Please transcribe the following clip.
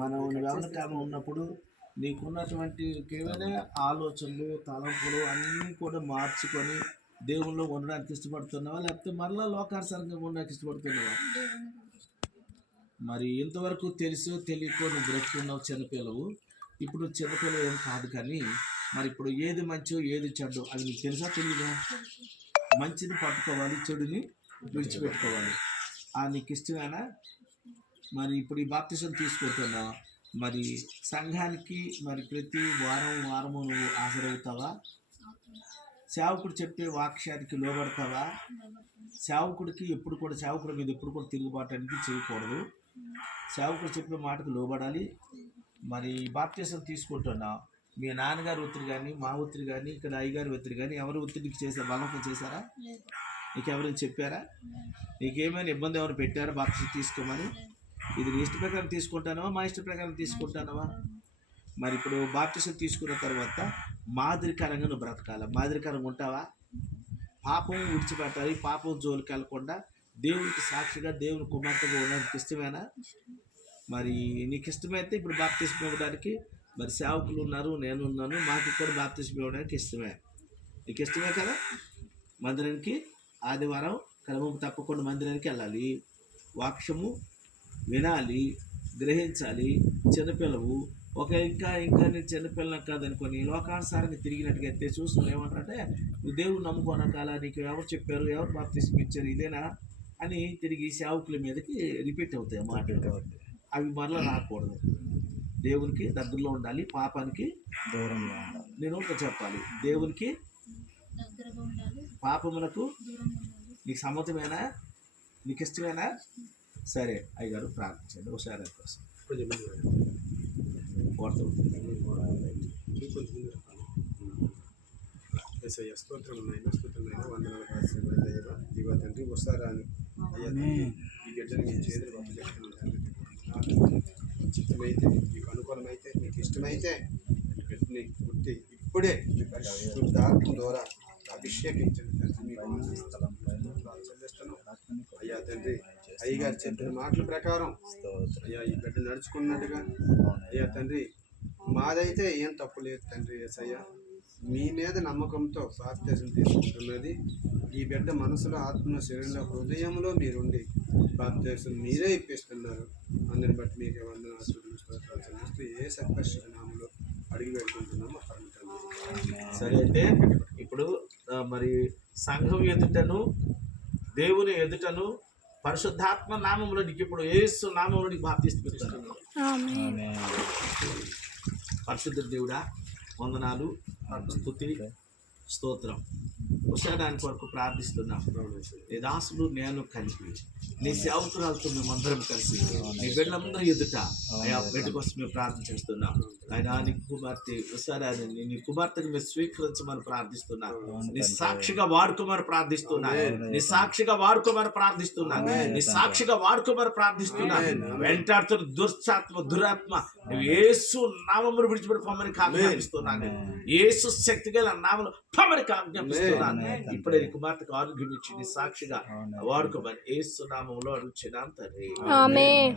మనం వ్యవహారం ఉన్నప్పుడు నీకున్నటువంటి ఏవైనా ఆలోచనలు తలంపులు అన్నీ కూడా మార్చుకొని దేవుళ్ళు ఉండడానికి ఇష్టపడుతున్నావా, లేకపోతే మరలా లోకానుసారంగా ఉండడానికి ఇష్టపడుతున్నావా? మరి ఇంతవరకు తెలుసో తెలియకో నువ్వు బ్రతుకున్నావు చిన్నపిల్లవు. ఇప్పుడు చిన్నపిల్లలు ఏం కాదు, కానీ మరి ఇప్పుడు ఏది మంచో ఏది చెడ్డో అది నీకు తెలుసా తెలీదా? మంచిని పట్టుకోవాలి, చెడుని విడిచిపెట్టుకోవాలి. నీకు ఇష్టమేనా? మరి ఇప్పుడు ఈ బాప్తిసం తీసుకుంటున్నా, మరి సంఘానికి మరి ప్రతి వారము నువ్వు హాజరవుతావా? సేవకుడు చెప్పే వాక్యానికి లోబడతావా? సేవకుడికి ఎప్పుడు కూడా సేవకుడి మీద ఎప్పుడు కూడా తిరుగుబాటు అనేది చేయకూడదు. సేవకుడు చెప్పిన మాటకు లోబడాలి. మరి బాప్తిసం తీసుకుంటున్నా, మీ నాన్నగారు ఒత్తిడి కానీ, మా ఒత్తిడి కానీ, ఇక్కడ అయ్యగారి ఒత్తిడి కానీ, ఎవరు ఒత్తిడికి చేశారు? బలవంతం చేశారా? నీకు ఎవరైనా చెప్పారా? నీకేమైనా ఇబ్బంది ఎవరు పెట్టారా బాప్తిసం తీసుకోమని? ఇది నీ ఇష్ట ప్రకారం తీసుకుంటానవా, మా ఇష్ట ప్రకారం తీసుకుంటానవా? మరి ఇప్పుడు బాప్తిసం తీసుకున్న తర్వాత మాదిరికరంగా నువ్వు బ్రతకాలి. మాదిరికరంగా ఉంటావా? పాపం విడిచిపెట్టాలి. పాపం జోలికి వెళ్ళకుండా దేవునికి సాక్షిగా దేవుని కుమార్తెగా ఉండడానికి ఇష్టమేనా? మరి నీకు ఇష్టమైతే ఇప్పుడు బాప్తిసం ఇవ్వడానికి మరి సేవకులు ఉన్నారు, నేను ఉన్నాను, మాకు కూడా బాప్తిసం ఇవ్వడానికి ఇష్టమే. నీకు ఇష్టమే కదా? మందిరానికి ఆదివారం క్రమం తప్పకుండా మందిరానికి వెళ్ళాలి, వాక్యము వినాలి, గ్రహించాలి. చిన్నపిల్లవు ఇంకా నేను చిన్నపిల్లలకు కాదనుకొని లోకానుసారంగా తిరిగినట్టుగా అయితే చూసిన ఏమంటారంటే, నువ్వు దేవుడు నమ్ముకోనకాల, నీకు ఎవరు చెప్పారు, ఎవరు బాప్తిసం ఇచ్చారు, ఇదేనా అని తిరిగి సేవకుల మీదకి రిపీట్ అవుతాయి మాటలు. అవి మరలా రాకూడదు. దేవునికి దగ్గరలో ఉండాలి, పాపానికి దూరంగా ఉండాలి. నేను ఒకటి చెప్పాలి, దేవునికి పాపములకు నీకు సమ్మతమేనా? నీకు ఇష్టమేనా? సరే అయ్యగారు ప్రార్థించండి ఒకసారి కోసం. స్తోత్రమైన వందనాలు దివా తండ్రి. ఒకసారి అయ్యా ఈ బిడ్డని మీ చేతులు గొప్ప చేస్తున్నాను. చిత్తమైతే మీకు అనుకూలమైతే మీకు ఇష్టమైతే బిడ్డని పుట్టి ఇప్పుడే మీ పరిశుద్ధాత్మ ద్వారా అభిషేకించండి తండ్రి. మీకు చెల్లిస్తాను అయ్యా తండ్రి. అయ్యగారు చెప్పిన మాటల ప్రకారం అయ్యా ఈ బిడ్డ నడుచుకున్నట్టుగా అయ్యా తండ్రి, మాదైతే ఏం తప్పు లేదు తండ్రి. అయ్యా మీ మీద నమ్మకంతో బాప్తిసం తీసుకుంటున్నది ఈ బిడ్డ మనసులో, ఆత్మ, శరీరంలో, హృదయంలో మీరుండి బాప్తిసం మీరే ఇప్పిస్తున్నారు. అందరిని బట్టి మీకు వందనాలు స్తోత్రాలు చెల్లిస్తూ ఏ సత్పరిశుద్ధ నామములో అడిగి పెట్టుకుంటున్నాము. సరే అయితే ఇప్పుడు మరి సంఘం ఎదుటను దేవుని ఎదుటను పరిశుద్ధాత్మ నామంలో నీకు ఇప్పుడు యేసు నామంలో నీకు బాప్తిసం ఇస్తాను. పరిశుద్ధ దేవుడా వందనాలు, స్తుతి, స్తోత్రం. దాని కొరకు ప్రార్థిస్తున్నాం. నీ దాసుడు నేను కలిపి నీ సేవకురాలతో మేమందరం కలిసి నీ బిడ్డలందరూ ఎదుట అయా బిడ్డ కోసం మేము ప్రార్థన చేస్తున్నాం. ఆయన నీ కుమార్తె ఒకసారి నీ కుమార్తెని మీరు స్వీకరించమని ప్రార్థిస్తున్నాను. నీ సాక్షిగా వాడుకోమని ప్రార్థిస్తున్నాను. నీ సాక్షిగా వాడుకోమని ప్రార్థిస్తున్నాను. నీ సాక్షిగా వాడుకోమని ప్రార్థిస్తున్నాను. వెంటాడుతున్న దురాత్మ నువ్వు యేసు నామమును విడిచిపెట్టుకోమని ఆజ్ఞాపిస్తున్నాను. యేసు శక్తి గల నామమును పమరికి ఆజ్ఞాపిస్తున్నాను. ఇప్పుడే నీ కుమార్తెకు ఆరోగ్యం ఇచ్చి నీ సాక్షిగా వాడుకోమని యేసు నామములో అడుగుచున్నాం తండ్రి. ఆమేన్.